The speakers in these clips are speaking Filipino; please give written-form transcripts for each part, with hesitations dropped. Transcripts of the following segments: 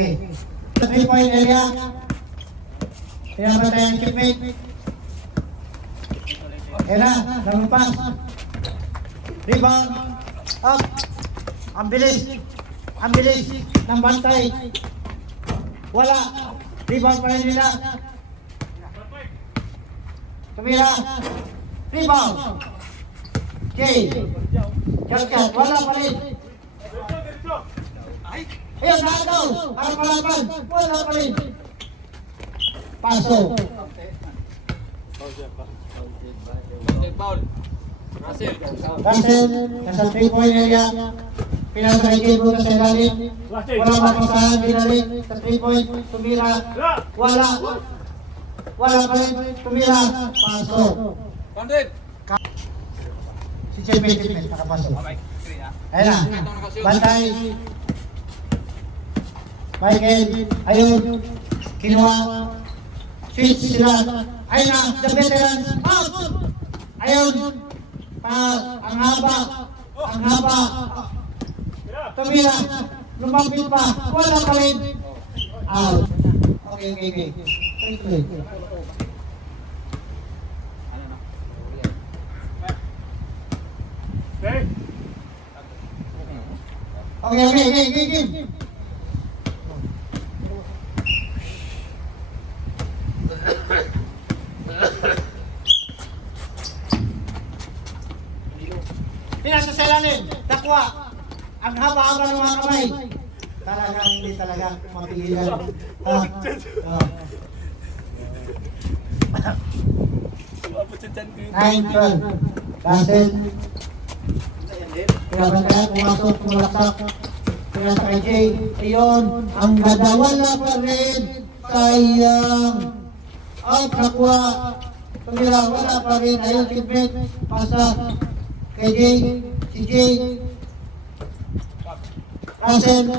Okay. 3-point area. Pinapatay ang teammate. Ayan na, namumpas. Rebound. Up. Ang bilis. Ang bilis ng bantay. Wala. Rebound pa rin nila. Tumira. Rebound. Okay. Kat. Wala pa rin. Ayan, nakagaw. Para palaban. Wala pa rin. Paso. Russell, nasa 3-point area. Pinasa game mo sa ilalim. Wala mapasahan ilalim. Sa 3-point, tumira. Wala. Wala pa rin. Tumira. Paso. Si Chipmate, nakapasok. Ayan na. Bantay. Michael, ayun. Kinuha. Switch sila. Ayun na. The veterans. Out! Ayun. Ang haba. Ang haba. Tumira. Lumapit pa. Wala pa rin. Out. Okay. Okay. Pinasa sa ilalim, dakwa. Ang haba-haba ng mga kamay. Talagang hindi talaga mapigilan. 9-12. Russell. Pinabantay, pumasok, pumalaksak. Pinasa kay Jay. Ayun, ang ganda. Wala pa rin. Sayang. Out, dakwa. Tumira, wala pa rin. Ayun, teammate. Pasa. Kay Jay, si Jay, Russell,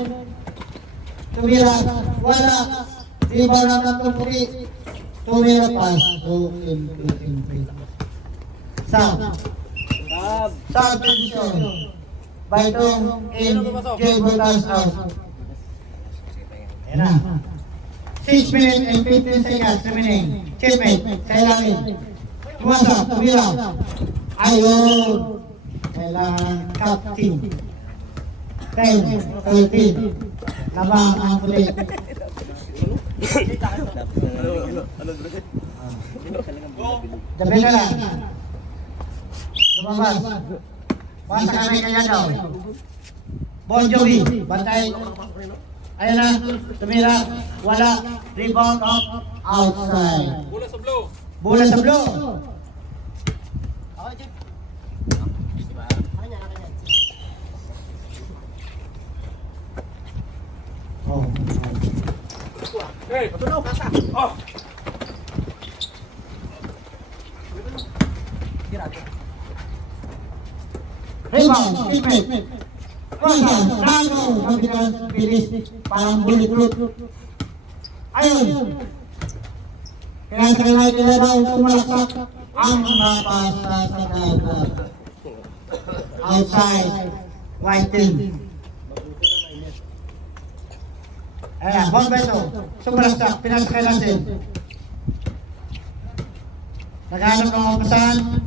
tumira, wala, rebound na natupuri, tumira pas, simple. Substitution, Baitong in, Jay Botas out. Ayan na. 6 minutes and 15 seconds remaining. Chipmate, sa ilalim. Tumasa, tumira. Ayun. Kailangan captain. 10, 13. Labang ang puti. Dabi na lang. Lumabas. Basta kami kaya daw. Bon Jovi. Bantay. Ayan na. Tumira. Wala. Rebound up. Outside. Bola sa blue. Hey, patunaw kasa. Oh. Rebound, teammate. Rebound, lago, mabilis, bilis, parang bulletproof. Ayun. Kaya sa kanila nila daw tumalaksak ang napasa sa dagat. Outside, white team. Ayan, ball ba ito? Sumalaksak, pinasakay natin. Naghanap ng upasan.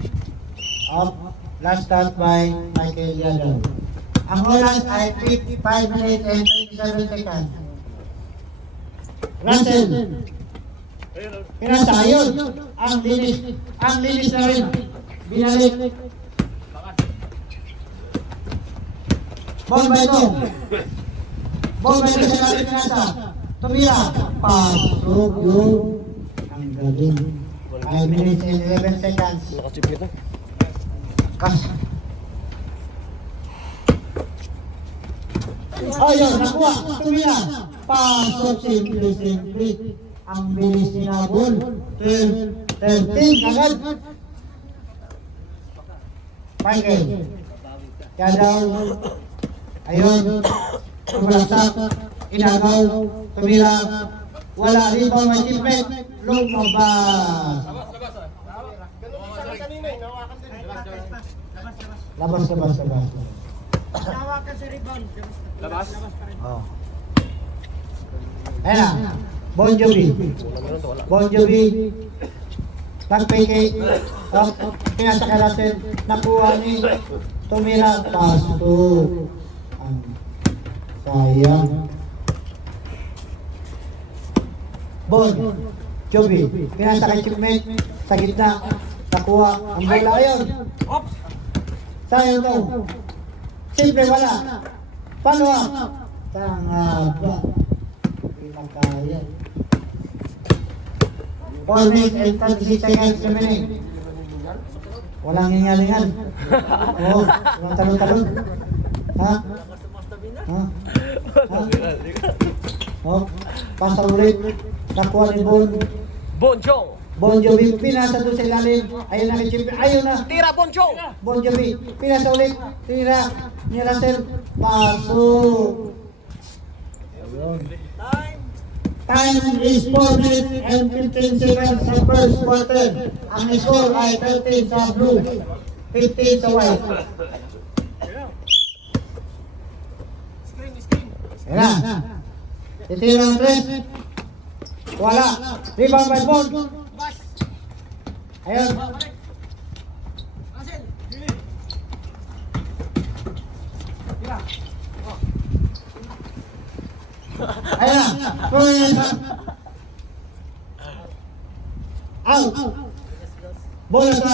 Last start by Michael Yadaw. Ang oras ay 55 minutes and 27 seconds. Russell. Pinasa, yun. Ang linis na rin. Binalik. Ball ba ito? Ball ba ito sa natin pinasa? Tumira. Pasok yun. Ang galing. 5 minutes and 11 seconds. Nakachipit na. Kas. Ayun, nakuha. Tumira. Pasok, simple. Ang bilis sinabol. 12, 13, agad. Michael. Kaya daw. Ayun. Tumalaksak. Inagaw. Tumira. Wala rin pa may teammate. Lumabas. Labas. Tawakan sa rebound. Labas? Pa rin. Oh. Ayan na. Bon Jovi. Bon Jovi. Nagpeke. Pinasa kay Russell. Nakuha ni tumira. Paso. Ang sayang. Bon Jovi. Pinasa kay Chipmate. Sa gitna. Nakuha. Ang bola ayun. Sayang daw. Simple wala. Follow up. Tanga ba? Hindi na kaya. 4 minutes and 36 seconds remaining. Walang hingalingan. Oo, walang talon-talon. Ha? Ha? Ha? Oh, pasa ulit. Nakuha ni Bonjong. Bon Jovi, pinasa doon sa ilalim. Ayun na kay Chip. Ayun na. Tira Bonjong. Bon Jovi, pinasa ulit. Tira ni Russell. Paso. Time is 4 minutes and 15 seconds sa first quarter. Ang score ay 13 sa blue, 15 sa white. Ayan na. Titira ng 3. Wala. Rebound by Bon. Ayun. Ayan na. Out. Bola sa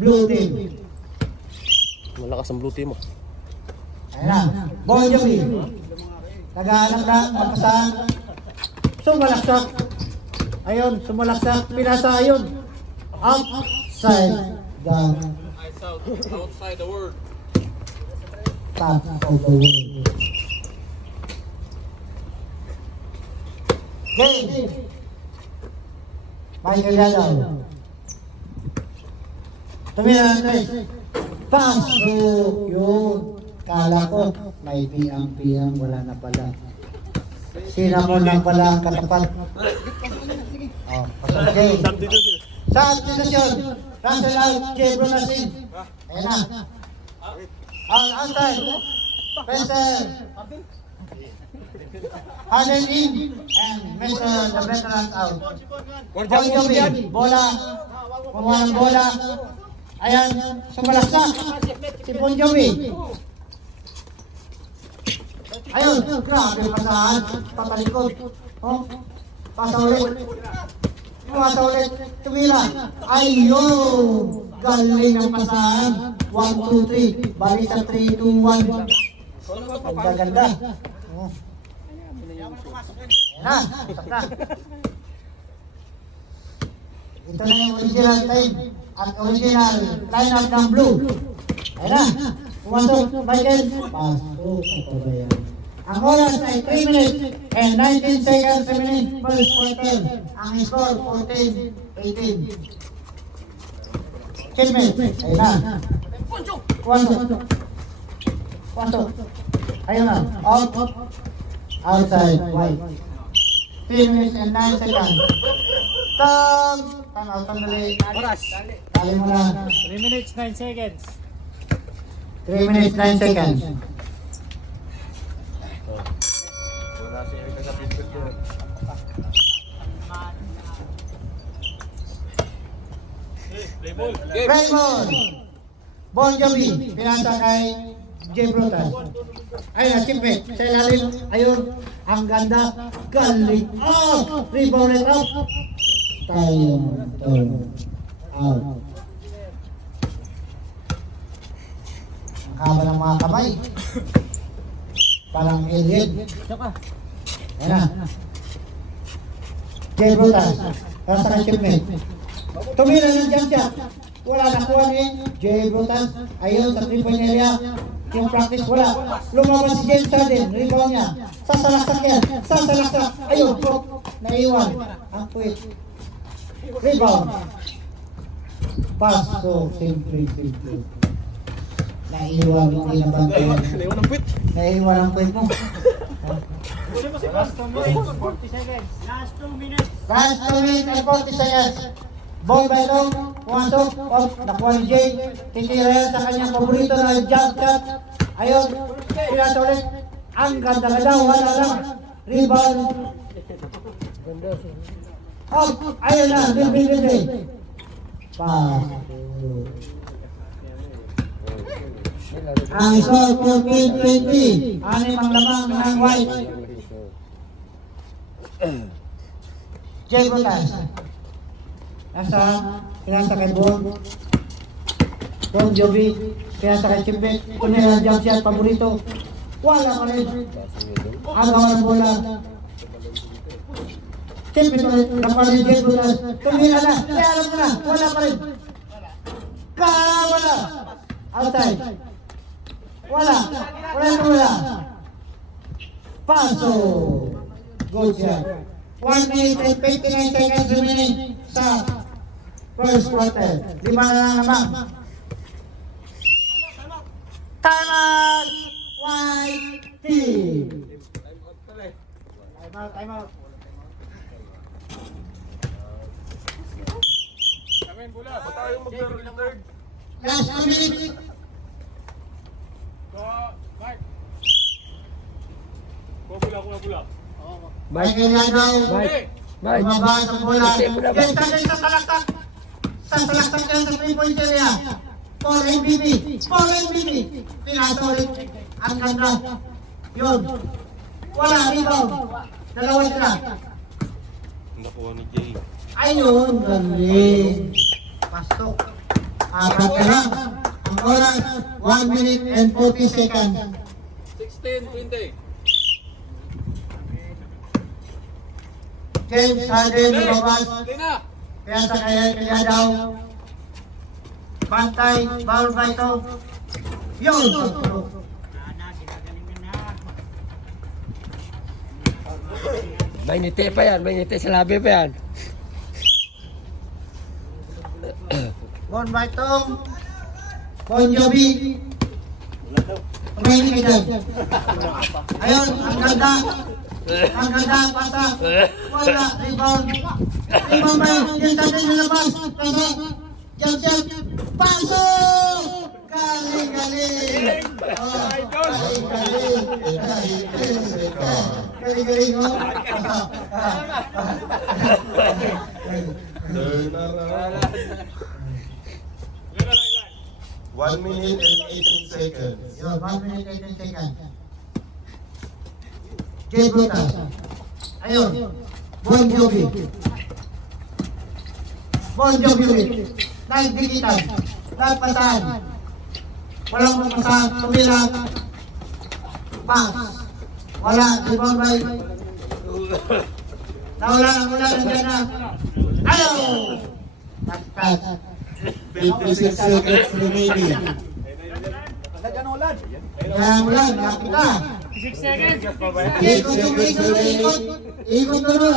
blue team. Malakas ang blue team mo. Ayan na. Bon Jovi. Naghahanap na. Magpasahan. Sumalaksak. Ayun. Sumalaksak. Pinasa ayun. Outside the Outside the world. top of the world. Game. Michael Yadaw. Tumira ng 3. Paso. Yun. Kala ko may piang-piang. Wala na pala. Sinamon lang pala ang katapat. Oh, pasok game. Sa posisyon. Russell out. Jebro Nasin. Ayan na. Outside. Spencer. Harden in. And Mr. the veterans out. Bon Jovi. Bola. Kumuha ng bola. Ayan. Sumalaksak. Si Bon Jovi. Ayun. Grabe pasahan. Patalikod. Oh. Pasa ulit. Pasa ulit. Tumira. Ayun. Galing ng pasahan. 1, 2, 3. Balik sa 3, 2, 1. Ang gaganda. Oh. Ayan na. Stop na. Ito na yung original time at original lineup ng blue. Ayan na. Pumasok. Michael. Pasok. Ito ba yan? Ang oras ay 3 minutes and 19 seconds remaining first quarter. Ang score 14-18. Chipmate. Ayan na. Pumasok. Pumasok. Ayun na. Out. Outside. White. 3 minutes and 9 seconds. Time. Time out. Tandali. Oras. Tali mo na. 3 minutes, 9 seconds. 3 minutes, 9 seconds. Raymond. Bon Jovi. Pinasa kay Jay Brutas. Ayun na, Chipmate. Sa ilalim. Ayun. Ang ganda. Galing. Out. Rebound it up. Tayo. Out. Ang haba ng mga kamay. Parang alien. Ayan na. Jay Brutas. Nasa kay Chipmate. Tumira ng jump shot. Wala nakuha ni Jay Brutas. Ayun sa 3-point area. Yung practice wala. Lumabas si James Harden. Rebound niya. Sasalaksak yan. Sasalaksak. Ayun. Naiwan. Ang puwit. Rebound. Paso. Simple. Naiwan. Hindi na bantayan. Naiwan ang pit. Naiwan ang puwit mo. Last 2 minutes, 40 seconds. Last 2 minutes. Last 2 minutes and 40 seconds. Ball by long, pumasok, nakuha ni Jay, titira yan sa kanyang paborito na jump shot. Ayun, pinasa ulit. Ang ganda-ganda, wala lang. Rebound. Out. Ayun na. Bilbil. Pass. Ang score 14-20. Anim ang lamang ng white. Jay Butas. Pinasa kay Bon Jovi. Pinasa kay Chimpet. Kunila jump shot. Paborito. Wala pa rin. Agawan bola. Chimpet ulit. Kapal ni Jay Butas. Kunila na. Kaya alam ko na. Wala pa rin. Wala. Outside. Wala. Paso. Good shot. 1 minute and 59 seconds remaining sa first quarter. 5 na lang naman. Time out! White team. Time out. Last 2 minutes. Michael Yadaw. Lumabas ang bola. Yes, tagay sa salaktak. Sa salaktak yan sa 3-point area. 4 MBB. Pinasa ulit. Ang ganda. Yun. Wala, rebound. Dalawa sila. Nakuha ni Jay. Ayun, galing. Pasok. Apat na lang. Ang oras, 1 minute and 40 seconds. 16-20. James Harden, lumabas. Lina! Kaya sa kaya daw. Bantay, bawal ba ito? Yun! May ngiti pa yan, may ngiti sa labi pa yan. Bon Baitong, Bon Jovi. Tumingin ka dyan. Ayun, ang ganda. Ang ganda ang pasa. Wala, rebound. Rebound ba yun? Yung sabi nyo labas. Kasi, jump shot. Pasok! Galing. Oh, galing. Oh. One minute and 18 seconds. Yun, 1 minute 18 seconds. Jay Butas. Ayun. Bon Jovi ulit. Nagdikitan. Nagpasahan. Walang magpasahan. Tumilang. Pass. Wala. Rebound by. Nawala. Nandiyan na. Ayaw! Taskas. 56 seconds remaining. Kaya ulan. Nakita. 6 seconds. Ikot ko na.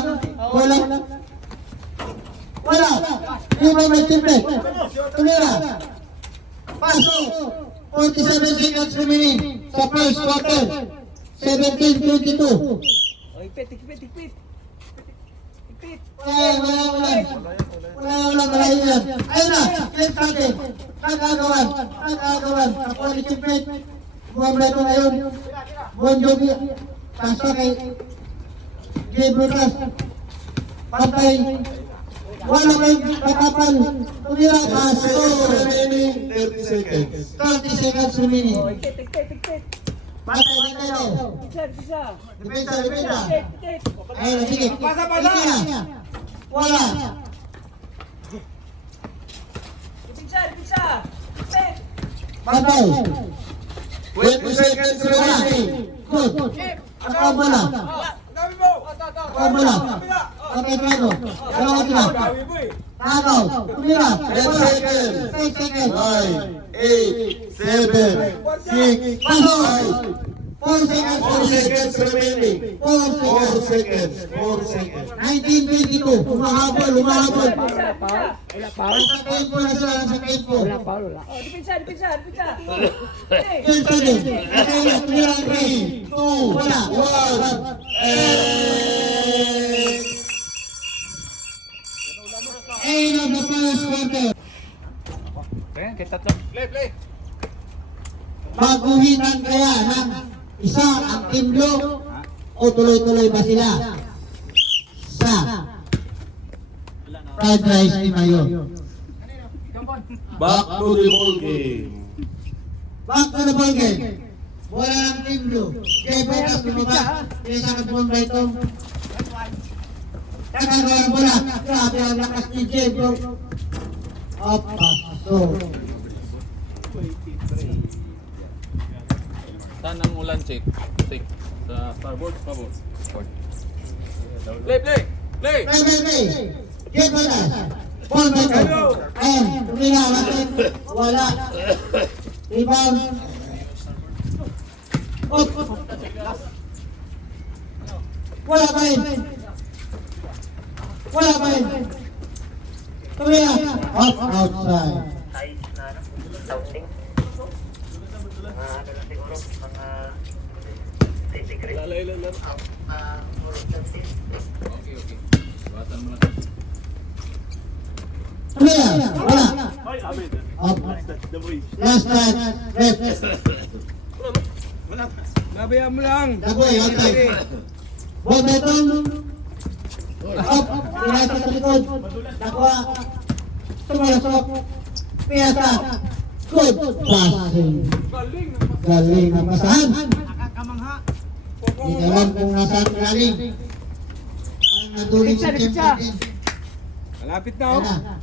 Wala. Di ba may timbre? Tumira. Pasok. 47 seconds remaining sa first quarter. 17-22. Ikpit. Wala. Malayo yan. Ayun na. Yan sabi. Nagagawan. Ako ni timbre. Buwabla ito ngayon. Bon Jovi. Pasok kay Jay Butas. Pantay. Wala kay katapal. Tumira. Pasok. Remaining 30 seconds. 30 seconds remaining. Ikpit. Pantay daw. Dependa. Ayun, sige. Pasa. Wala. Pantay. 20 seconds remaining. Good. Ako bola. Okay, Drago. Dalawa sila. Tagaw. Tumira. 10 seconds. 10 seconds. 9, 8, 7, 6, Pasok. 4 4 seconds. seconds remaining. 4 seconds. 4 seconds. 19-22. Humahabol. Wala pa. Nasa tempo na sila. Wala. Yun pa din. Okay, tumira ang 3, 2, 1. Wala. End of the first quarter. Play. Baguhitan kaya ng isa ang Team Blue O tuloy-tuloy ba sila sa fried rice ni Mayo? Back to the ball game. Back to the ball game. Bola ng Team Blue. Jay Bukas lumabas. Pinasakot mo ba ito? Kakagawa ng bola. Grabe ang lakas ni Jay Bro. Up, paso. Saan ang ulan, check? Check. Sa starboard, starboard. Play, play! Play! Play. Jay Bukas. Ball ba ito? Ayan. Tumila. Wala. Rebound. Up. Wala pa rin. Wala pa rin. Tumila. Up, outside. Size na sounding. Ano na siguro, mga centigrade. Lalay. Okay. Okay. Batan mo na. Tumila. Wala. Up. Last time. Ref. Babayaan mo lang. Daboy, outside. Ball beton. Up. Pinasa sa likod. Nakuha. Tumalasok. Pinasa. Good passing. Galing na pasahan. Hindi alam kung nasaan galing. Parang naduling sa team natin. Malapit na Ayan na.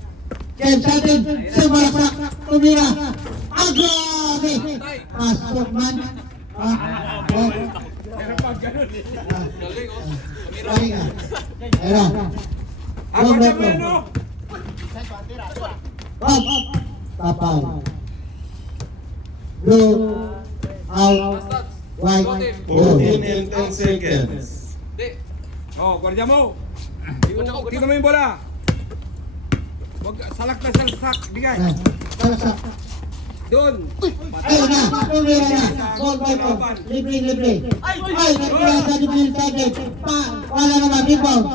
James Alvin. Sumalaksak. Tumira. Ah, grabe. Pasok man. Oh. Galing, oh. Galing ah. Ayan na. Ball beton. Up. Tapal. Blue. Out. White. 14 and 10 seconds. Di. Oh, gwardiya mo. Tingnan mo yung bola. Wag salak na salak. Bigay. Salasak. Doon. Ayun na. Tumira na. Ball beton. Libre. Ay, nagkira sa defense target. Wala naman. Rebound.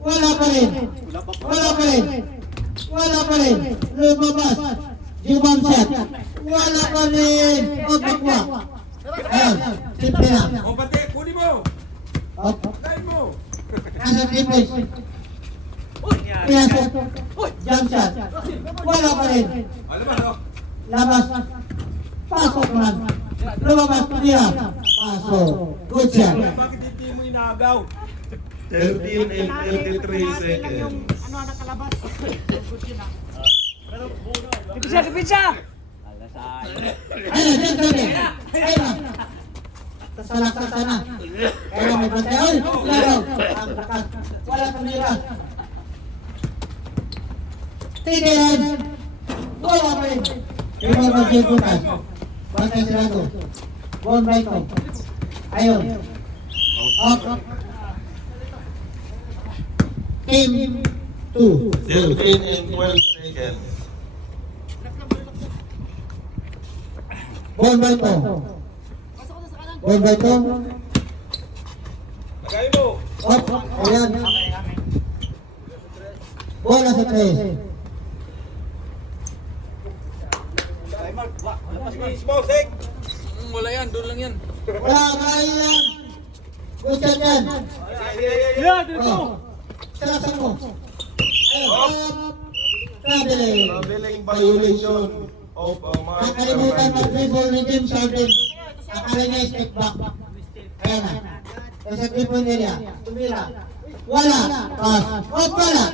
Wala pa rin. Lumabas. Jumang shot. Wala pa rin. O, bakwa. Ayun. Simple na. O bate, kunin mo. Up. Kain mo. Nasa defense. Pinasok. Jump shot. Wala pa rin. Alam mo, no? Labas. Pasok man. Lumabas. Tumira. Pasok. Good shot. Bakit hindi mo inaagaw? 13 and 33 seconds. Ayun, Tasalaksak sana. Kaya may bantay. Ay, laro. Ang lakas. Wala tumira. Tigilan. Wala pa rin. Kaya mag-Jay Bukas. Bantay sirado. Ball by ko. Ayun. Up. Team 2. 13 and 12 seconds. Ball by ko. Ball by ko. Lagay mo. Up. Ayan. Bola sa 3. Smoke. Wala yan, doon lang yan. Wala, kaya yan. Good shot yan. Oh. Salasak mo. Ayun. Up. Traveling. Traveling violation of Nakalimutan mag-dribble ni James Harden. Akala niya step back. Ayan na. Nasa dribble area. Tumira. Wala. Pass. Out wala.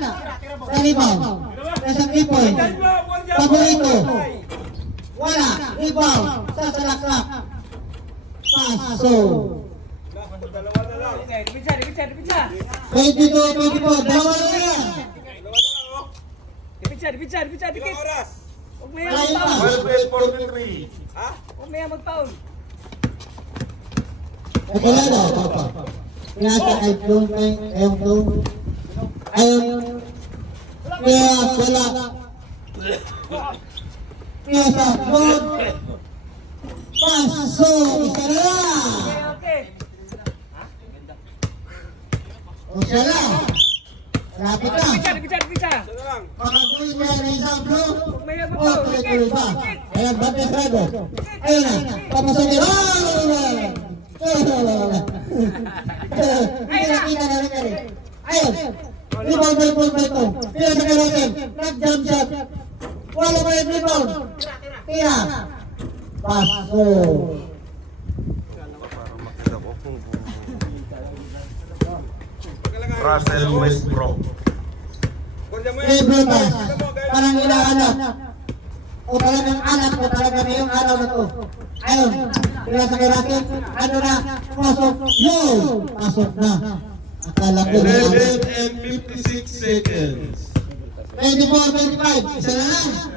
Sa rebound. Nasa dribble. Paborito. Wala. Rebound. Sa salaksak. Paso. 22-24. Dalawa na yan. Ilang oras? Malayo pa. 12 and 43. Nagulado, papa. Pinasa ay doon kay ayong doon. Ayun. Kaya wala. Pinasa doon. Paso. Isa na lang. O siya lang. Lapit na. Pagkatuloy mo yan ng isang blue. O, tuloy-tuloy pa. Ayan, Bates Rago. Ayun na. Papasokin. Kita na rin. Ayun. Rebound by ito. Tira sa kailangan. Nag-jump shot. Wala pa yung rebound. Tira. Paso. Russell Westbrook. Eh, Brutas. Parang hinahanap. O talagang anak ko talaga ngayong araw na to. Ayun. Tira sa kailangan. Ano na? Pasok. Yo! Pasok na. Akala ko na. 11 and 56 seconds. 24-25. Isa na lang.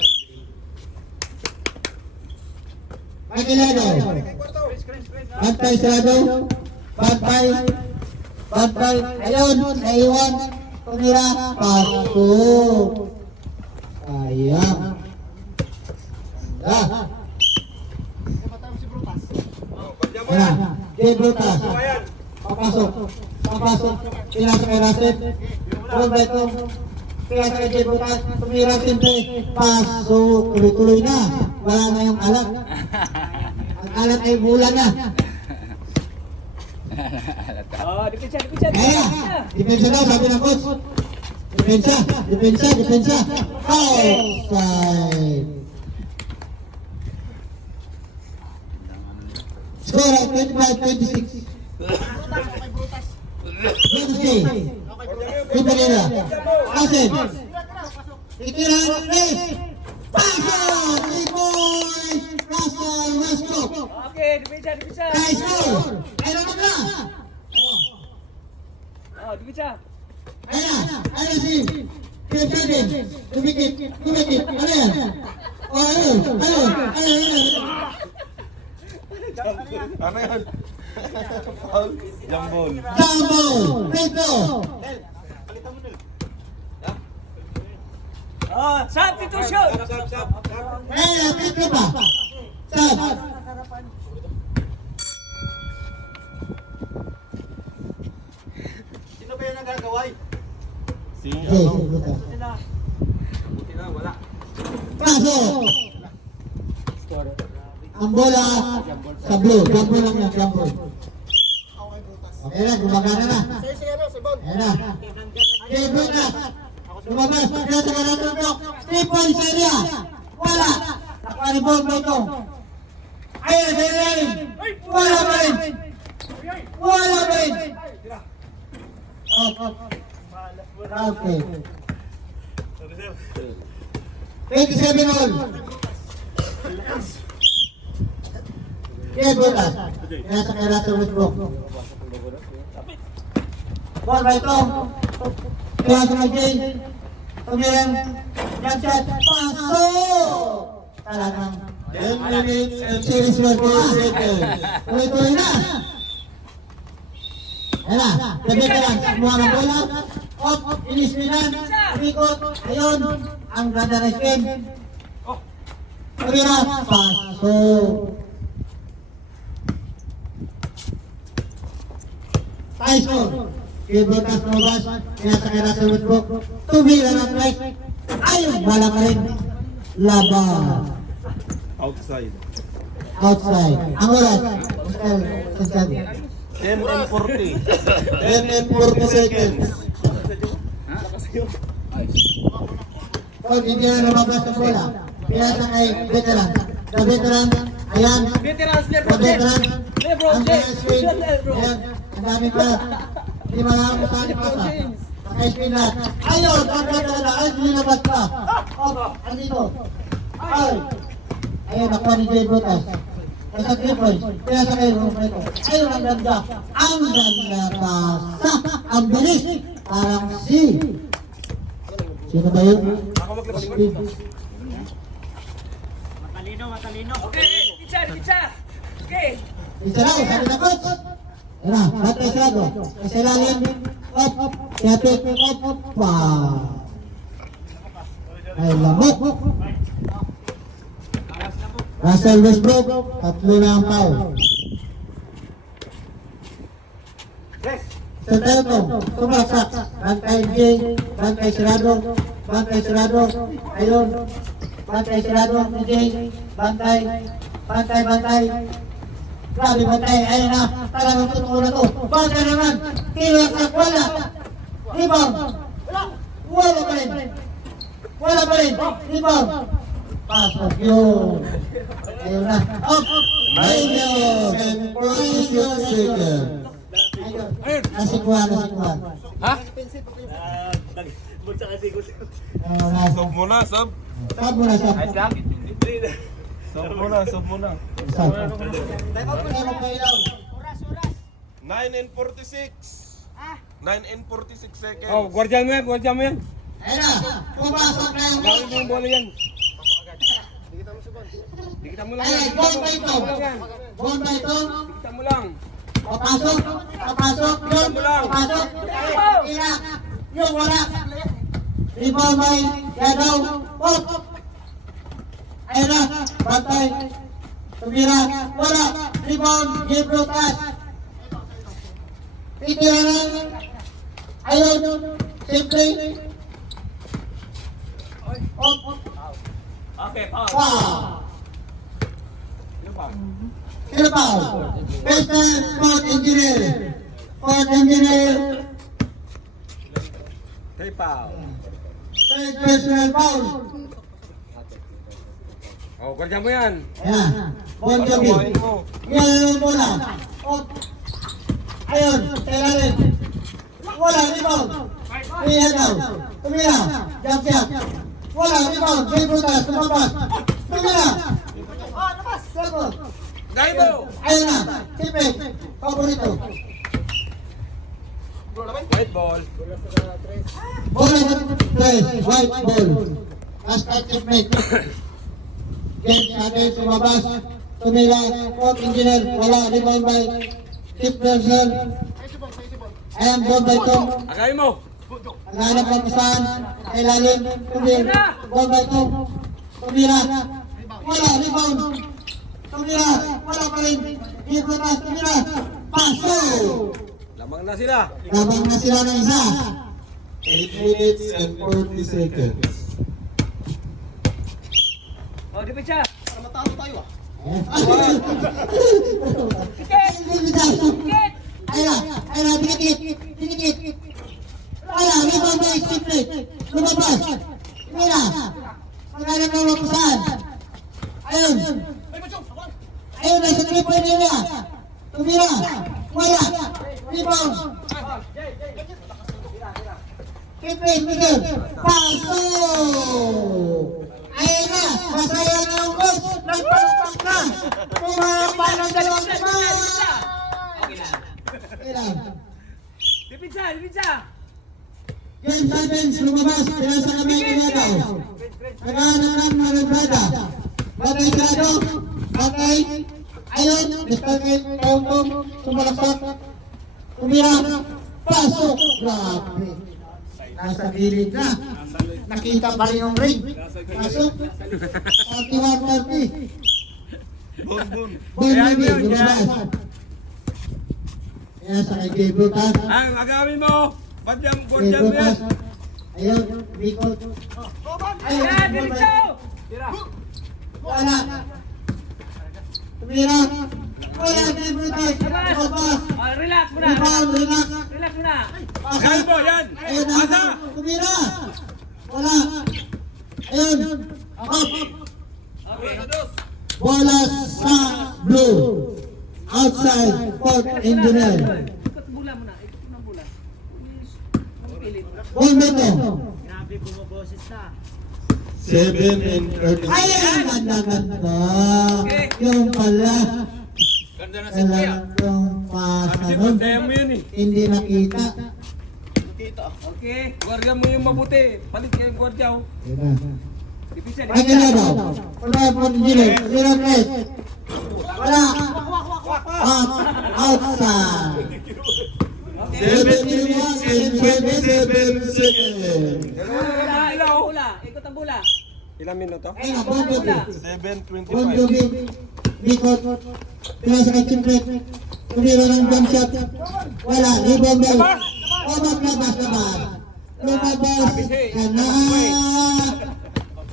Magilado. Bantay sarado. Bantay. Bantay. Ayun. Naiwan. Tumira. Pasok. Sayang. Ah. Ayan. Jay Brutas. Papasok. Papasok. Pinasa kay Raset. Tulog ba ito? Pinasa kay Jay Brutas. Tumira simple. Pasok. Tuloy-tuloy na. Wala na yung alat. Ang alat ay bulan na. Oh, dipitsa, dipitsa. Kaya. Depensa daw, sabi ng coach. Depensa. Depensa. Depensa. Outside. Score at 25-26. Wednesday. Ipanila. Asen. Itiran. Race. Pasok! 3 points! Russell Westbrook. Okay, dipitsa, dipitsa. High score. Ayun na. Oh, dipitsa. Ayun na. Ayun na si Philip Jordan. Tumikip. Tumikip. Ano yan? O ayun. Ayun. Ayun. Ano yun? Foul? Jambol. Double. Pedro. Oh, substitution. Ayun na. Pedro pa. Sab. Sino ba yung nagagaway? Si Okay. Buti na, wala. Pasok. Ang bola sa blue. Jumbo lang yan. Jumbo. Okay na. Gumagana na. Ayan na. Okay, Brutas. Lumabas. Kaya sa karatong block. 3 points area. Wala. Nakuha ni ball ba ito? Ayun. Sa ilalim. Wala pa rin. Wala pa rin. Okay. 27 all. Okay, Brutas. Kaya sa karatong Westbrook. Ball ba ito? Kaya sa Jay. Tumilang. Jump shot. Pasok! Talagang 10 minutes and series work 54 seconds. tuloy-tuloy na. Ayan na. Gabi ka lang. Kumuha ng bola. Op. Inisminan. Umikot. Ayun. Ang ganda na spin. Tumira. Pasok. High score. Ibrotas Novas. Kaya sa kaya sa Westbrook. Tumira ng strike. Ayun. Wala pa rin. Laban. Outside. Outside. Ang oras. Sasabi. 10 and 40. 10 and 40 seconds. Pag hindi na lumabas ng bola, pinasa kay veteran. Sa veteran, ayan. Sa veteran, ang kaya spin. Ayan, ang dami pa. Hindi malaman kung saan ipasa. Naka-spin lahat. Ayun, ang veteran na. Ay, linabas pa. Andito. Ay. Ayun, nakuha ni Jay Brutas. Nasa 3 points. Pinasa kay Romero. Ayun, ang ganda. Ang ganda pasa. Ang bilis. Parang si. Sino ba yun? Matalino, matalino. Okay, dipitsa, dipitsa. Okay. Isa raw, sabi na coach. Yan na, batay sarado. Isa lalim. Op, yapit, op, pa. Ay, lamok. Russell Westbrook, 3 na ang foul. Sa tayo to, tumasak. Bantay Jay, bantay sarado, bantay sarado. Ayun, bantay sarado ni Jay, bantay, bantay, bantay. Grabe batay, ayun na, talagang totoo na to. Baka naman, tinasak, wala. Rebound. Wala pa rin. Wala pa rin. Rebound. Pasok yun. Ayun na. Up. Ayun. 46 seconds. Ayun. Nasikuhan. Ha? Ayun na. Sub muna, sub. Sab mo na, sab. Ayos lang? Sub muna, sub muna. Sab. Meron kayo daw. 9 and 46. 9 and 46 seconds. Oh, gwardiyan mo yan. Ayun na. Pumasok na yung Gawin mo yung bola yan. Dikita mo lang yan. ayun, ball ba ito? Yan. Ball ba ito? Dikita mo lang. Papasok. Yun. Papasok. Tira. Yung wala. Rebound by Yadaw. Pop. Ayun na. Bantay. Tumira. Wala. Rebound. Game Brutas. Titira na. Ayun. Simple. Pop. Okay, pause. Foul. Sino foul? Personal Sport Engineer. Sport Engineer. Tay pao. Third personal foul. Oh, gwardiyan mo yan. Ayan. Bon Jovi. Kumain mo. Yan ang bola. Pop. Ayun. Telarin. Wala. Rebound. Iyan daw. Tumira. Jump shot. Wala. Rebound. Game Brutas. Tumabas. Tumira. Sabot. Gay mo. Ayun na. Tipik. Paborito. White ball. Bola sa tres. White ball. Hashtag tipik. Game natin sumabas. Tumira. Pop engineer. Wala. Rebound by Tip person. Ayan. Ball by Tom. Agay mo. Naghanap ng saan. Kailalim. Tumira. Ball by Tom. Tumira. Wala. Rebound. Tumira. Wala pa rin. Game Brutas. Tumira. Paso. Lamang na sila. Labang na sila ng isa. 8 minutes and 40 seconds. Oh, di ba siya? Ayun, dikit. Ayun, rebound by Simple. Lumabas. Tumira. Paghanap ng lapasan. Ayun. Ayun, nasa 3-point area. Tumira. Wala. Rebound. Simple, Miguel. Paso. Ayun na. Masaya na ang boss. Nagpalpak na. Pumapa ng dalawang naman. Ayun. Di pizza, di pizza. Game Sevens lumabas. Kaya sa kamay kinagaw. Naghahanap ng Rebrada. Batay Grado. Batay. Ayun. Mr. Kautong. Sumalaksak. Tumira. Pasok. Grabe. Nasa gilid na. Nakita pa rin yung ring. Pasok. 41-30. Bon. Bon Baby. Lumabas. Kaya sa kay Gabe Brutas. Ang agawin mo. Gwardiyan Gabe mo yan. Brutas. Ayun. Bicol. Ayun. Yan, diretso. Wala. Tumira. Wala. Gabe Brutas. Lumabas. Oh, relax muna. Rebound. Relax. Relax muna. Agay mo yan. Ayun na. Asa. Tumira. Wala. Ayun. Up. Bola sa blue. Outside. Port Engineer. Ikot bola muna. Ikot muna bola. Pilit. Ball Beto. 7 and 30. Ayan. Ganda. Yung pala. Ganda na si Kuya. Talagang pasanod. Gwardiyan mo yun eh. Hindi nakita. Okay. Gwardiyan mo yung mabuti. Palit kayo yung gwardiyaw. Ayun na. Di pizza, di Ay, pizza. kaya daw. Wala po engineer. Zero press. Wala. Outside. 7 minutes and 27 seconds. Bola, ikot ang bola. Ikot ang bola. Ilang minuto? Ayun na, Bon Jovi. 7:25. Bon Jovi. Bicot. Pinasa kay Chimprek. Tumira ng jump shot. Wala. Rebound ball. Obat labas. Lumabas ka na.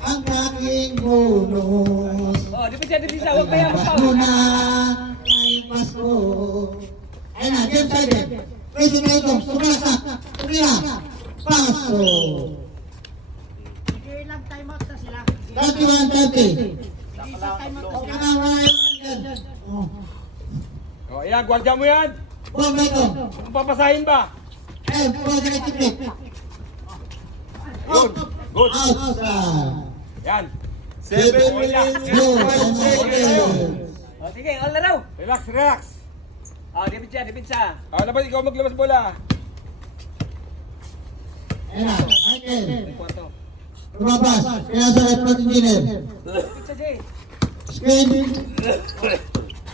Ang aking bonus. Oh, di pizza, di pizza. Huwag kaya Labas mag-foul. mo na. Ay Pasko. Ayun na, game side. Pwede na ito, sumasak. Tumira. Pasko. Sige lang, time out na sila. 31-30. Isa time out na sila. Wala yan. Oh. O, ayan, gwardiya mo yan. Ball ba ito? Kung papasahin ba? Ayun, pwede na tipik. Good. Good. Outside. Yan. 7 minutes Go, and 5 seconds. O, sige, all na raw. Relax, relax. O, dipit siya. O, labas, ikaw maglabas bola. Ayun na, Michael. Lumabas. Kaya sa right foot engineer. Dipit siya, Jay. Screen.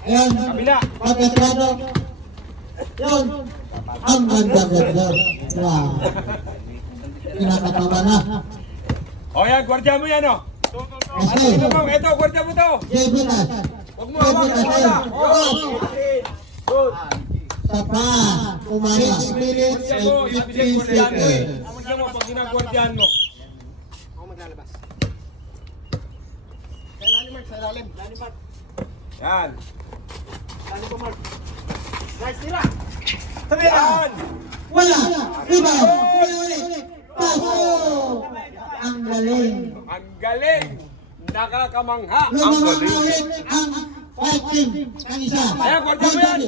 Ayan. Kabila. Pagkatrado. Yun. Ang ganda-ganda. Wow. Pinakatawa na. O, yan, gwardiya mo yan, o. Kasi, Ito mo, ito, gwardiya mo to. Jay Butas. Huwag mo, Jay hawak Butas, yung bola. ayun. O. Oh, sapa. Umaya. 6 minutes Gwardiya and mo, ibigay 15 gwardiyan mo. seconds. Gwardiya mo, pag ginagwardiyan mo. Yan. Yan. Wala. Iba. Wala ulit. Paso. Ang galing. Ang galing. Nakakamangha. Ang Lumamang galing. ulit ang fighting ng isa. Ayan, gwardiya mo yan.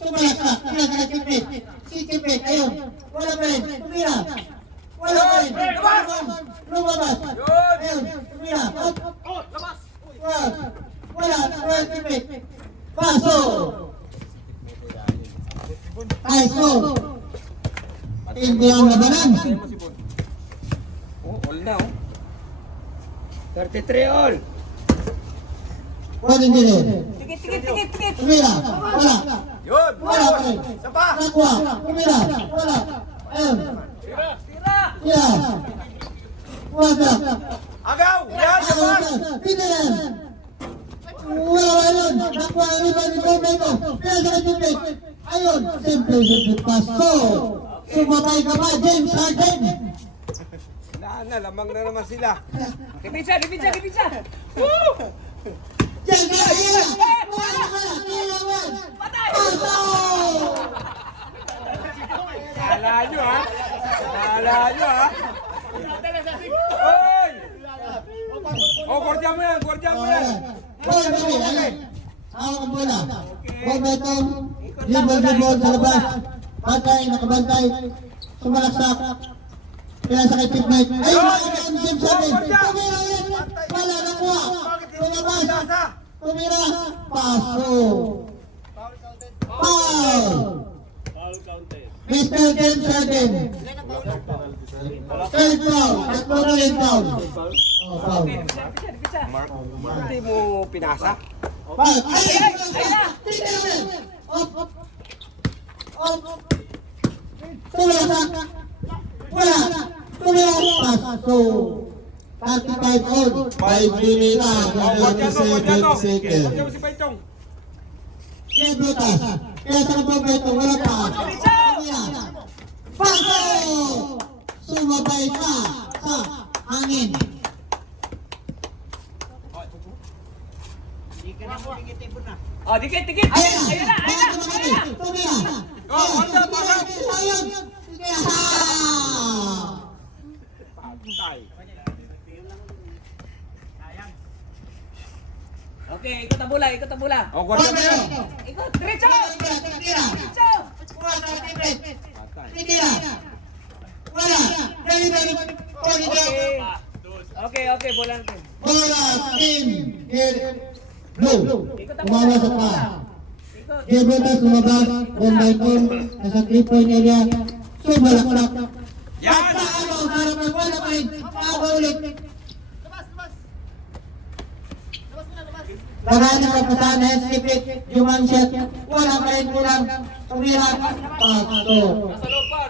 Sumalaksak. Kaya sa Tipit. Si Tipit. Ayun. Wala pa rin. Tumira. Wala pa rin. Lumabas. Ayun. Tumira. Up. Wala. Wala Tipit. Paso. Paso. Hindi ang labanan. Oh, all na, oh. 33 all. Wala din. Tikit. Tumira. Wala. Yun. Wala pa rin. Nakuha. Tumira. Wala. Ayun. Tira. Yeah. Wala. Agaw. Yan. Pinayan. Wala yun. Nakuha yung iba ni Bombeto. Kaya sa Tipit. Ayun. Simple. Paso. Sumabay ka ba, James Harden? Lamang na naman sila. Dipit siya. Yan ka! Yan! Wala ka! Kailangan! Paso! Kala nyo, ha? Kala nyo, ha? Hoy! Oh, gwardiya mo yan. Ball, baby, ayun. Hawak ang bola. Bombeto. Dribble sa labas. Bantay, nakabantay. Sumalaksak. Kaya sa kay Pit Mike. Ayun! Ayun! James Harden. Tumira ulit! Wala nakuha! Tumabas! Tumira! Paso! Foul! Mr. James Harden. Third foul. Tatlo na rin foul. Oh, foul. Hindi mo pinasa? Foul. Ayun! Tingnan mo yan! Up! Up! Tumasak! Wala! Tumira! Paso! 35 all. 5 minutes and 37 seconds. Gwardiya mo si Paitong. Yan Butas. Kaya sa Bombeto, wala pa. Tumira! Paso! Sumabay ka sa hangin. O, dikit. Ayun na! Ayun na. Tumira! Ayun! Tumira! Patay. Okay, ikot ang bola. Oh, gwardiya mo yan. Ikot, diretso. Tumira! Diretso. Wala! Tumira! Wala! Very Okay, bola natin. Bola! Team! Blue! Umawa sa pa. Ikot. Butas lumabas, one by four, nasa 3-point area, sumalaksak. Yan! Paano, harap ng wala pa rin, paano ulit. Lagaan ng kapasahan na Tipit, Juman Shep, wala pa rin kulang, tumira, paso. Nasa loob pa.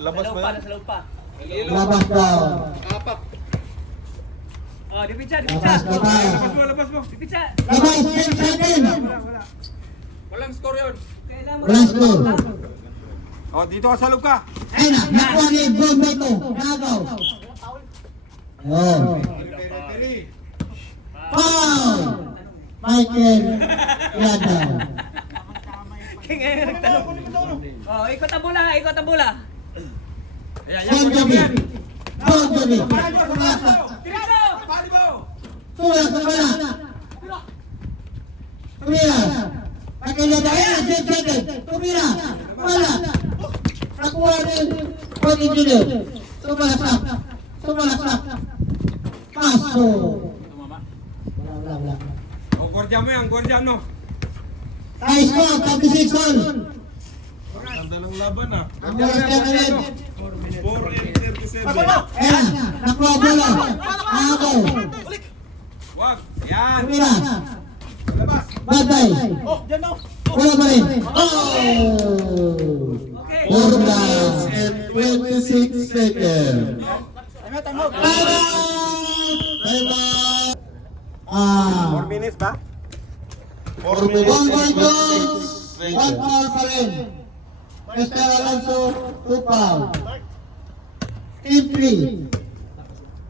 Labas ba yan? Nasa loob pa. Labas daw. O, dipit siya. Labas na ba? Labas mo. Dipit siya. Labas, James Harden. Walang score yun. Kailangan mo. Walang score. Oh, dito ka sa loob ka. Ayun na, nakuha ni Bombeto, nagaw. Oh. Foul! Michael Yadaw. King eh, nagtanong. Oh, ikot ang bola, ikot ang bola. Ayan, yan. Bon Gwardiya mo Jovi. yan. Bon Jovi. Pali mo, pali mo. Tirado! Pali mo. Tumira sa bala. Tumira. Pagkilada. Ayan, Jen. Tumira. Wala. Nakuha din. Pwede Junior. Sumalasak. Paso. Tumama. Wala. O, gwardiya mo yan, gwardiya mo. Nice score, 36 all. Ganda ng laban ah. Ang oras na rin. 4:37. Ayan, nakuha bola. Habol. Wag. Yan. Tumira. Labas. Batay. Wala pa rin. Oh! 4 minutes and 26 seconds. Ah. 4 minutes One and more 26 goal. One seconds. foul pa rin. Mr. Alonso, 2 foul. Team 3.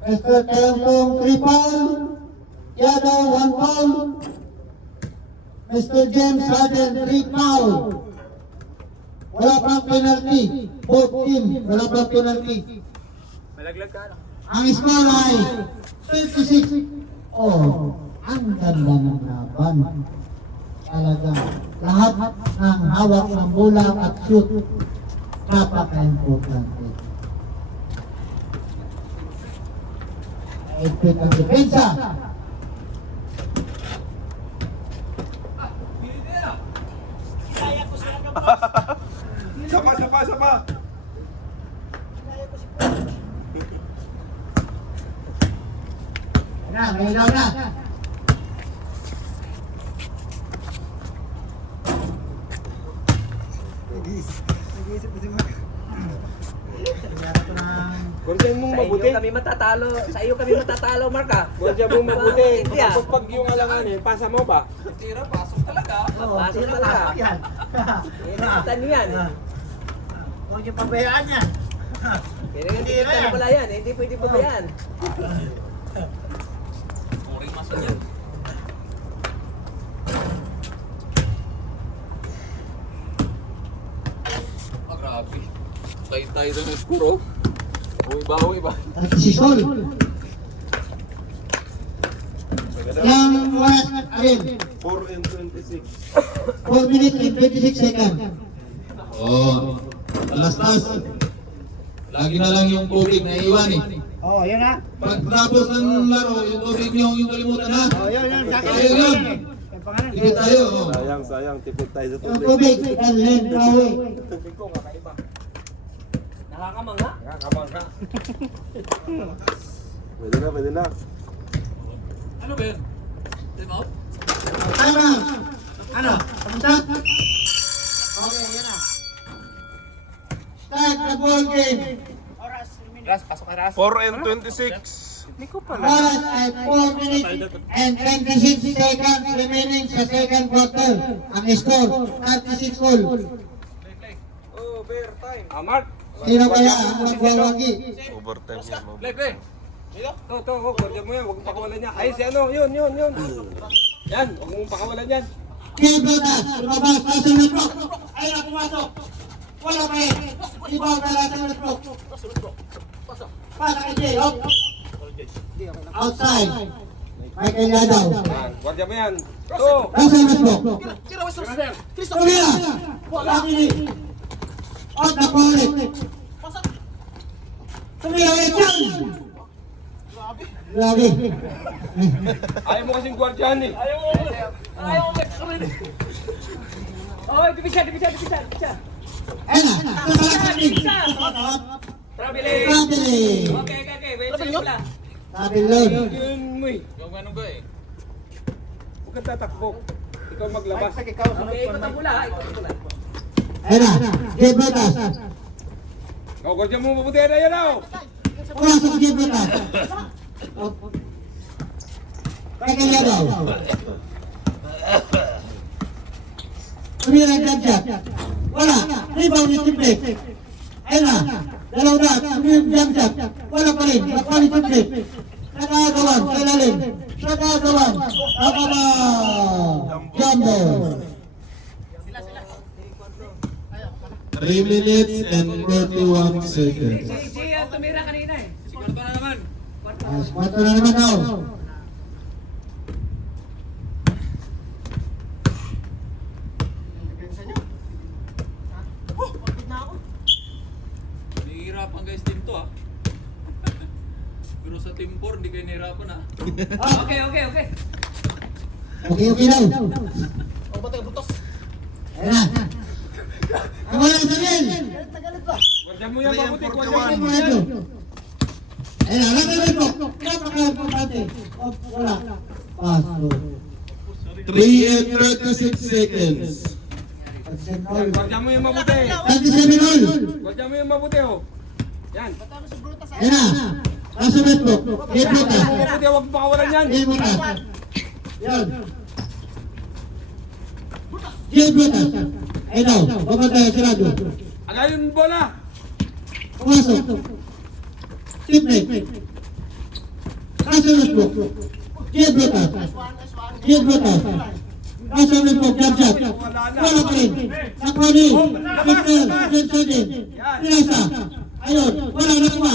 Mr. Kayong 3 foul. Yadaw, 1 foul. Mr. James Harden, 3 foul. Wala pang penalty. Both team, wala pang penalty. Malaglag ka, ano? Ang score ay 26. Oh, ang ganda ng laban. Talaga, lahat ng hawak ng bola at shoot, napaka-importante. Ito ang depensa. Sapa. May ilaw na. Gwardiya mong Sa mabuti. iyo kami matatalo. Sa iyo kami matatalo, Mark ah. Gwardiya mong mabuti. Hindi ah. Pag yung alanganin, pasa mo ba? Tira, pasok talaga. Pasok talaga. Inakatan niyo yan. Huwag niyo pabayaan yan. Kaya hindi kita pala yan. Hindi pwede pabayaan. Muring masa yan. Ah, grabe. Tayo doon ng score, oh. Uwi ba? At si Sol. Yang West Alin. 4 and 26. 4 minutes and 26 seconds. Oh, alas-tas. Lagi na lang yung tubig na iwan eh. Oh, yan na. Pag tapos ng laro, yung tubig niyo yung kalimutan ha. Oh, yan. Tayo yun. Sige tayo. Oh. Sayang, tipid tayo sa Yung tubig, Alin, Kawi. Nakakamanga. Nakakamangha. Pwede na. Ano ba yun? Time out? Ano? Ano? Kamusta? Okay, yan na. Start the ball game. Ras, pasok ka Ras. 4 and 26. Oras ay 4 minutes and 26 seconds remaining sa second quarter. Ang score, 36 all. Overtime. Mark. Sino kaya ang magwawagi? Overtime yan. Play. Ito, gwardiya mo yan. Huwag mong pakawalan yan. Ay, si ano, yun. Yan, huwag mong pakawalan yan. Kibutas, lumabas, nasa network. Ay, pumasok. Wala pa eh. Ibaw na nasa network. Pasa kay Jay, hop. Outside. Michael Yadaw. Yan, gwardiya mo yan. Ito. Nasa network. Tumira. Wala nili. Out na kulit. Tumira, ito. Grabe. Ayaw mo kasing gwardiyan eh. Ayaw mo magkakaroon. Oh, dipisa. Ayun na. Traveling. Traveling. Okay. Wait, pala. Traveling. Yun mo eh. Yung ano ba eh? Huwag kang tatakbo. Ikaw maglabas. Okay, ikot ang bola. Ayun na. Kibutas. O, gwardiya mo mabuti na yan o. Pumasok si Kibutas. Michael Yadaw. Tumira jab. Wala. Rebound ni Timbe. Ayun na. Dalaw na. Tumira jab. Wala pa rin. Nakuha ni Timbe. Nagagawan. Sa ilalim. Nagagawan. Nakaba. Jumbo. Si tumira kanina eh. Si Kwarto na naman. Kwarto na naman daw. Nahihirapan guys din to ah. Pero sa Team 4, hindi kayo nahihirapan ah. Okay. Okay daw. Ayan na. Ang wala sabihin. Gwardiya mo yan mabuti, Ayan gwardiya mo. mo ito. Ayan na, natin po. Napaka-importante. Wala. Paso. 3 and 36 seconds. Yan, gwardiya mo yan mabuti. 37 all. Gwardiya mo yan mabuti, oh. Yan. Ayan na. Nasa net po. Game mo ta. Mabuti, huwag pakawalan yan. Game mo ta. Yan. Game mo ta. Ayan daw. Babag tayo sarado. Agayon yung bola. Pumasok. Simple. Nasa net po. Game mo ta. Game mo ta. Nasa net po. Jump shot. Wala pa rin. Nakwani. Victor. Jensen. Pinasa. Ayun. Wala na kuma.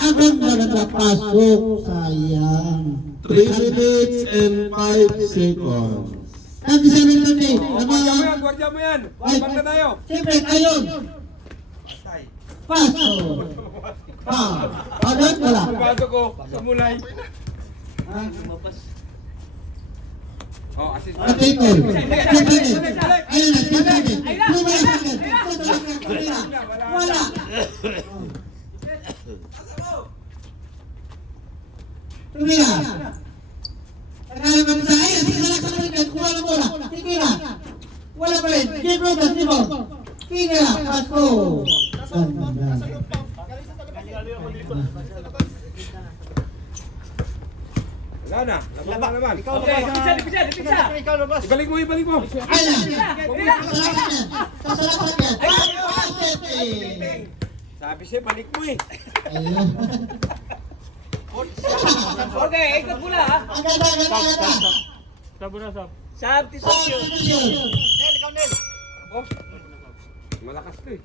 Ang ganda na pasok. Sayang. 3 minutes and 5 seconds. 37 today. Gwardiya mo yan. Bang na tayo. Siyempre, ayun. Paso. Agad wala. Bago ko, sa mulay. Ah, Oh, assist. Patikol. Ayun na, siyempre. Lumaya sa akin. Wala. Tumira. Nagkala ka sa ayun. Sige na lang sa balikan. Kuha na bola. Sige na. Wala pa rin. Give me the Timo. Sige na. Paso. Wala na. Labas na naman. Okay, pizza. Ibalik mo. Ayun na. Kasalakan yan. Sabi siya, balik mo eh. Ayun. Okay, ikot muna ha. Ang ganda. Substitution. Oh, malakas to eh.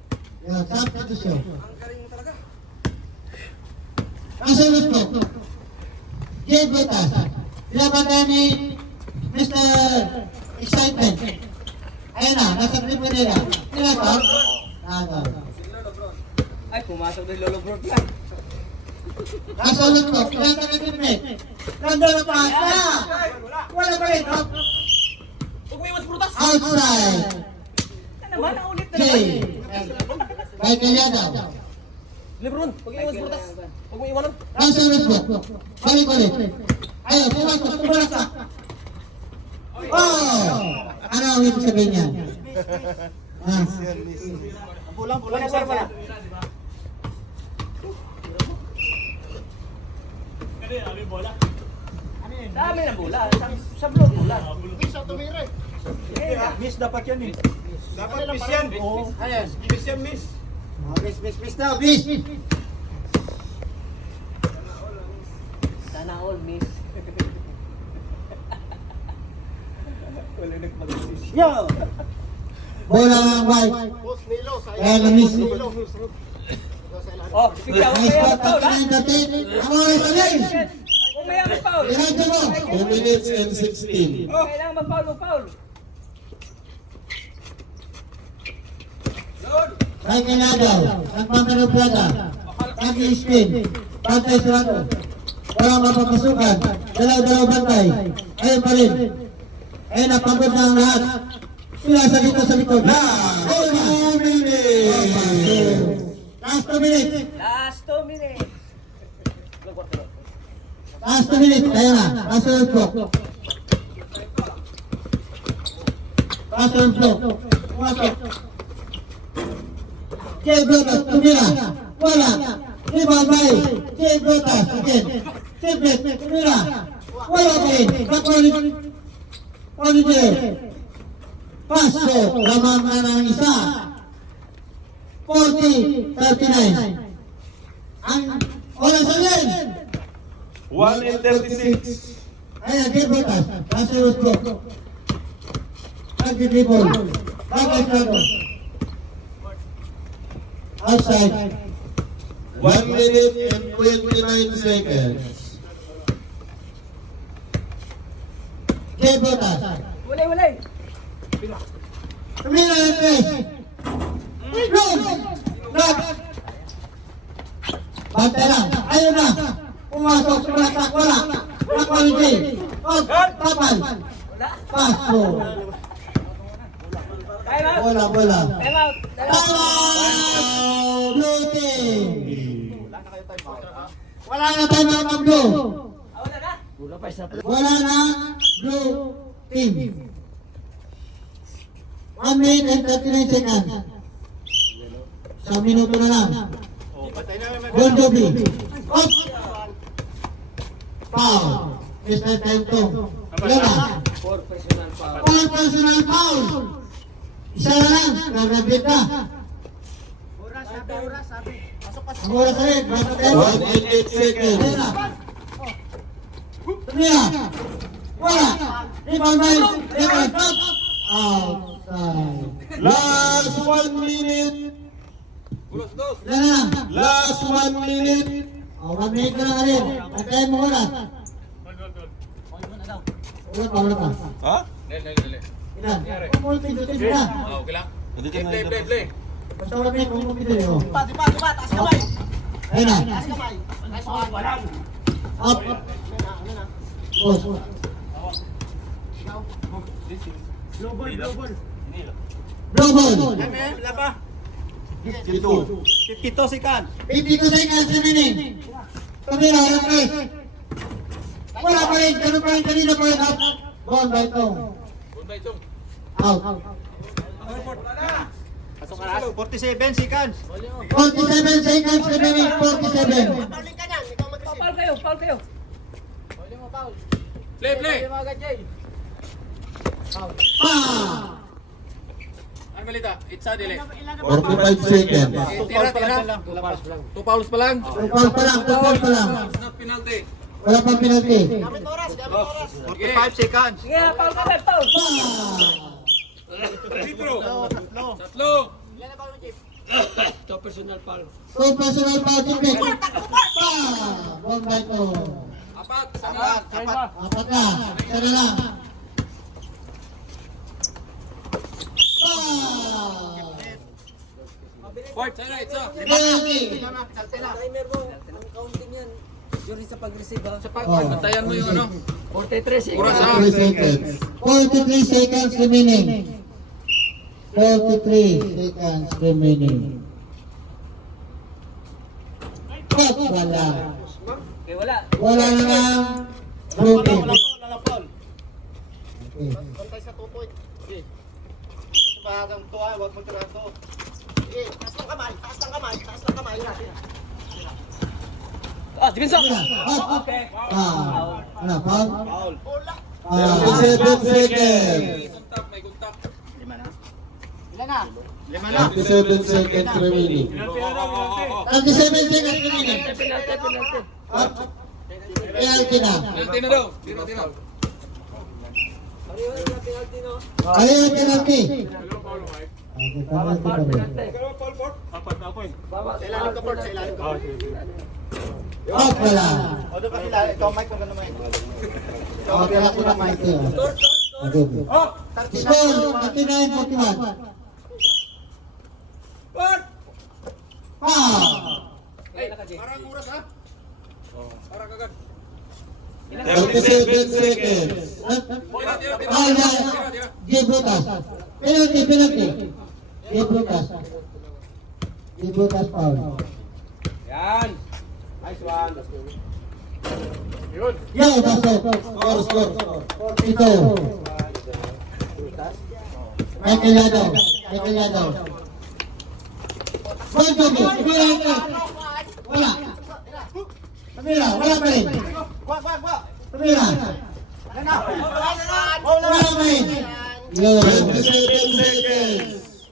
Yan, substitution. Kasunod po. Jay Butas. Laban ni Mr. Excitement. Ayun na, nasa triple nila. Pinasok. Nagaw. Ay, pumasok na yung Lolo Brook lang. Kasunod po. Pinasa ni Timmet. Nandun na pa. Wala pa rin. Outside. Ano naman, ang ulit na Jay. naman. Kay Kaliadaw. Lebron, huwag iwas butas. Huwag mo iwanan. Kasunod po. Balik ulit. Ayun, pumasok. Pumasok. Oh! Ano ang ibig sabihin niya? Wala. Sa amin ang bola. Sa blog bola. Miss dapat yan eh. Dapat miss yan. Oo. Miss yan, miss. Miss daw, miss. Sana all miss. Bola ang white. Kaya na-miss. Oh, bigla. Huwag Nice may spot. foul ha. Ang dating. Ang oras ulit. Huwag may foul. Diretso mo. 2 minutes and 16. Kailangan mag-foul. Kay Kaliadaw. Ang Pamelo Plata. Nag-i-spin. Bantay sarado. Walang mapapasukan. Dalaw-dalaw bantay. Ayun pa rin. Ayun na, pagod na ang lahat. Sila sa dito sa likod. 2 minutes. Last 2 minutes. Last 2 minutes. Last 2 minutes. Ayun na. Kasunod po. Kasunod po. Pumasok. Jay Brotas. Tumira. Wala. Rebound by Jay Brotas. Again. Simplet. Tumira. Wala pa rin. Back-rolling. Oliver. Pasok. Lamang na ng isa. 40-39. Ang oras ulit. 1 and 36. Ayan, Jay Brotas. Kasunod po. Nag-dribble. Back-rolling. Outside. 1 minute and 29 seconds. Jay Botas. Wala. Tumira ng tres. Run! Run! Bantay lang. Ayun na. Pumasok. Sumatak. Wala. Wala ni Jay. Out. Tapal. Paso. Time out. Bola. Time out. Blue team. Wala na time out ng blue. Wala na. Wala na blue team. 1 minute and 39 seconds. Sa minuto na lang. Bon Jovi. Up. Foul. Mr. Time to. Wala na. For personal foul. All personal foul. Isa na lang. Gagabit na. Ang oras rin. Basta tayo. 1 and 8 seconds. Wala. Tumira. Wala. Rebound by. Rebound. Stop. Outside. Last 1 minute. Ulos, dos. Yan na lang. Last 1 minute. 1 minute na lang rin. Antayin mo oras. Wala pa. Ha? Dali. Ilan? Multi-duty na. Ah, okay lang. Play. Basta wala may kumupito yun. Taas kamay. Ayun na. Taas kamay. Up. Boss. Blue ball. Ito. 52 seconds. 52 seconds remaining. Tumira, refresh. Wala pa rin. Ganun pa rin kanina pa rin. Up. Ball by Tong. Good night, Chong. Out. 47 seconds. 47 seconds remaining. 47. Foul kayo. Play. Pa! Ay, malita. It's a delay. 45 seconds. Tira. 2 fouls pa lang. Tupal pa lang. It's not penalty. Wala pang penalty. 45 seconds. Sige, foul ka na, foul. Tatlo. Ito personal foul. So, personal foul, Jimmy. Pa! Ball by Tong. Apat. Sana lang. Apat na. Isa na lang. Pa! Fourth. Sana, it's a. Penalty. Timer mo. Ang counting yan. During sa pag-receive ha. Bantayan mo yung ano. 43 Oras seconds. 43 ha. seconds. 43 seconds remaining. 43 seconds remaining. Pop, wala. Okay, wala. Wala na lang. Blue team. Okay. Defense. Up. Ano, foul? 27 seconds. May contact. 27 seconds remaining. 37 seconds remaining. Up. Penalty na. Penalty na daw. Tira. Ayaw yung penalty. Okay, penalty pa rin. Up, wala. Okay, ako na mic ko. Okay. Score, 39-41. Parang oras ha. Parang agad. 37 seconds. Jay Brutas. Penalty. Jay Brutas foul. Yan. Nice one. Yo, pasok. Score. Ito. Michael Yadaw. Bon Jovi. Wala. Tumira, wala pa rin. Tumira. Wala pa rin. Yo. 27 seconds.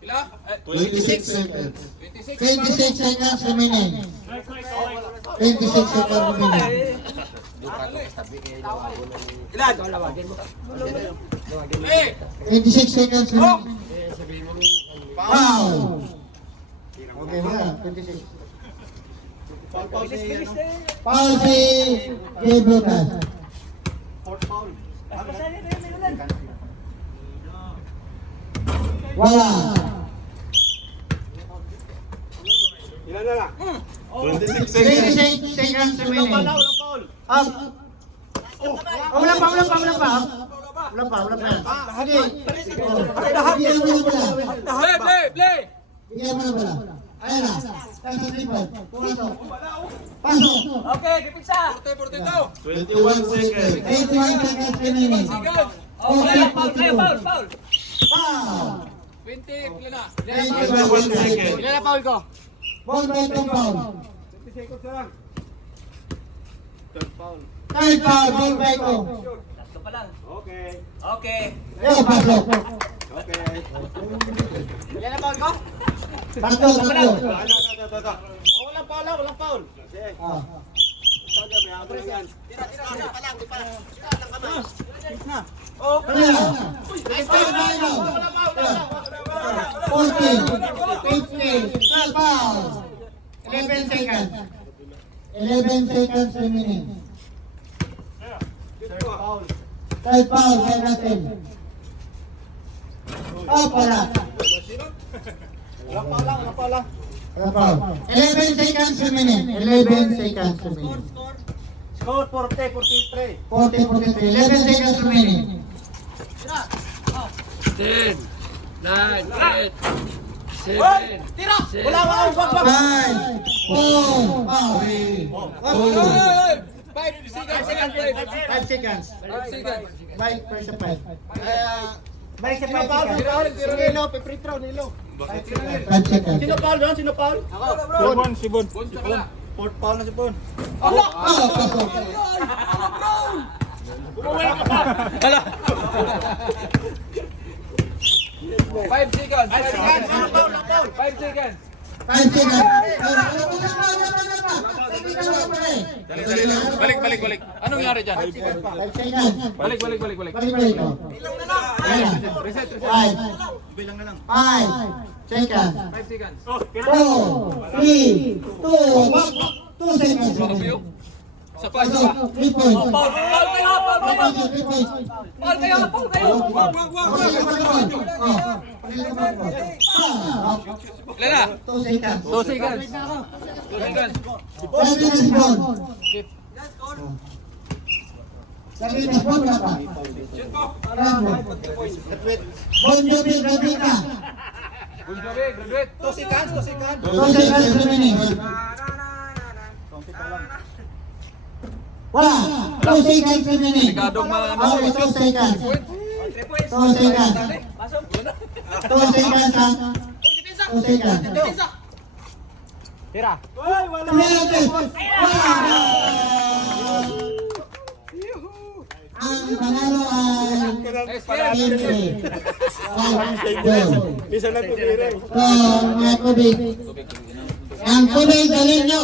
Pila? 26 seconds. 26 seconds remaining. 26 seconds remaining. Hey! 26 seconds remaining. Wow. Okay, wala. 26. Bilis na yun. Foul si Jay Lucas. Wala. Ilan na lang? 26 seconds. 26 seconds remaining. Up. Wala pa. Wala pa. Sige. Bigyan mo na pala. Play! Bigyan mo na pala. Ayan na. Nasa tripod. Pumasok. Pasok. Okay, dipigsa. Porte daw! 21 seconds. 81 seconds remaining. Seconds! Okay. Foul. Foul. 20, ilan na? 21 seconds. Ilan na foul ko? Ball by foul. 50 seconds na lang. Third foul. Ball by two. Last ka pa lang. Okay. Okay. Yo, pasok. Okay. Ilan na foul ko? Tatlo. Walang foul. Kasi, Ah. sabi niya, may habol yan. Kaya. 14, 15, 12 fouls. 11 seconds. 11 seconds remaining. Third foul, kaya natin. Wala. Wala foul. 11 seconds remaining. 11 seconds remaining. Score 40-43. 40, 11 seconds remaining. 10, 9, 8, 7, Wala. 5, 4, 5 seconds, play. 5 seconds. 5 seconds. Balik pa sa 5. Balik sa Sino foul? Sige, Nilo, free throw, Nilo. 5 seconds. Sino foul doon? Sino foul? Bon sa kala. Fourth foul na si Bon. Pasok. Hala! 5 seconds. 5 seconds. 5 seconds. 5 seconds. Balik. Anong nangyari dyan? 5 seconds. Balik. Balik. Ayan. 5 seconds. 5 seconds. 4, 3, 2, 2 seconds. Sa pa. Pasok. 3 points. Foul kayo. 3 points. Foul kayo. Ilan na? 2 seconds. 2 seconds. 2 seconds. Sabi na si Bon. Sabi na si Bon na pa. Bon Jobil, gabi ka. Graduate. 2 seconds. 2 seconds remaining. Wala. 2 seconds remaining. Sigadong mga Okay, 2 seconds. 2 seconds. 2 seconds ha. 2 seconds. Tira. Ang panalo ay Siyempre. Bisa na tumira. So, mga kubig. Ang kubig, dalhin nyo.